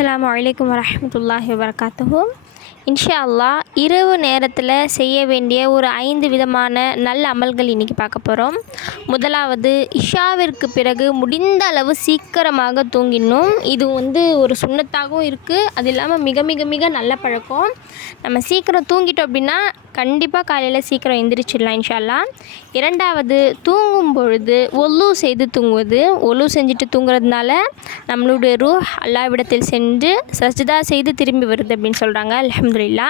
அஸ்லாம் வலைக்கம் வரமத்துல்லாஹி வபரகாத்துஹு. இன்ஷா அல்லாஹ் இரவு நேரத்தில் செய்ய வேண்டிய ஒரு ஐந்து விதமான நல்ல அமல்கள் இன்றைக்கி பார்க்க போகிறோம் முதலாவது இஷாவிற்கு பிறகு முடிந்த அளவு சீக்கிரமாக தூங்கிடணும். இது வந்து ஒரு சுண்ணத்தாகவும் இருக்குது அது இல்லாமல் மிக மிக மிக நல்ல பழக்கம். நம்ம சீக்கிரம் தூங்கிட்டோம் அப்படின்னா கண்டிப்பாக காலையில் சீக்கிரம் எந்திரிச்சிடலாம் இன்ஷால்லாம் இரண்டாவது தூங்கும் பொழுது ஒல்லு செய்து தூங்குவது. ஒல்லு செஞ்சுட்டு தூங்குறதுனால நம்மளுடைய ரூ அல்லாவிடத்தில் சென்று சஜ்தா செய்து திரும்பி வருது அப்படின்னு சொல்கிறாங்க அலமதுல்லா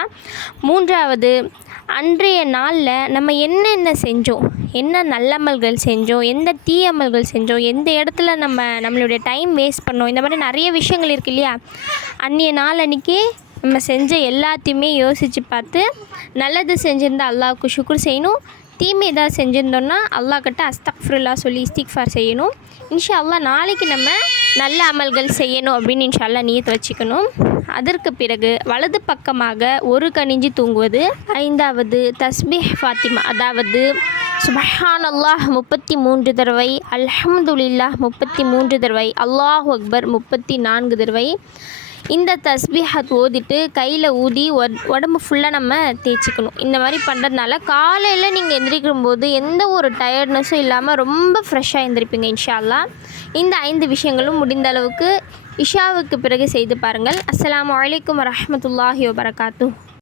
மூன்றாவது அன்றைய நாளில் நம்ம என்னென்ன செஞ்சோம்? என்ன நல்லமல்கள் செஞ்சோம்? எந்த தீயமல்கள் செஞ்சோம்? எந்த இடத்துல நம்ம நம்மளுடைய டைம் வேஸ்ட் பண்ணோம்? இந்த மாதிரி நிறைய விஷயங்கள் இருக்கு இல்லையா? அன்றைய நாள் அன்றைக்கி நம்ம செஞ்ச எல்லாத்தையுமே யோசித்து பார்த்து நல்லது செஞ்சுருந்தா அல்லாவுக்கு சுக்குர் செய்யணும். தீமை ஏதாவது செஞ்சுருந்தோன்னா அல்லாஹ் கிட்ட அஸ்தக்ஃபுல்லா சொல்லி இஸ்திக்ஃபார் செய்யணும். இன்ஷா அல்லா நாளைக்கு நம்ம நல்ல அமல்கள் செய்யணும் அப்படின்னு இன்ஷா அல்லா நியத்து வச்சுக்கணும். அதற்கு பிறகு வலது பக்கமாக ஒரு கணிஞ்சு தூங்குவது. ஐந்தாவது தஸ்பீஹ் ஃபாத்திமா அதாவது சுபஹானல்லாஹ் முப்பத்தி மூன்று தடவை அல்ஹம்துலில்லாஹ் முப்பத்தி மூன்று தடவை அல்லாஹ் அக்பர் முப்பத்தி நான்கு தடவை இந்த தஸ்பீஹத் ஓதிட்டு கையில் ஊதி உடம்பு ஃபுல்லாக நம்ம தேய்ச்சிக்கணும். இந்த மாதிரி பண்ணுறதுனால காலையில் நீங்கள் எந்திரிக்கும் போது எந்த ஒரு டயர்ட்னஸும் இல்லாமல் ரொம்ப ஃப்ரெஷ்ஷாக எந்திரிப்பீங்க இன்ஷால்லா இந்த ஐந்து விஷயங்களும் முடிந்த அளவுக்கு இஷாவுக்கு பிறகு செய்து பாருங்கள். அஸ்லாம் வலைக்கம் வரமத்துல்லாஹி வபரகாத்தூ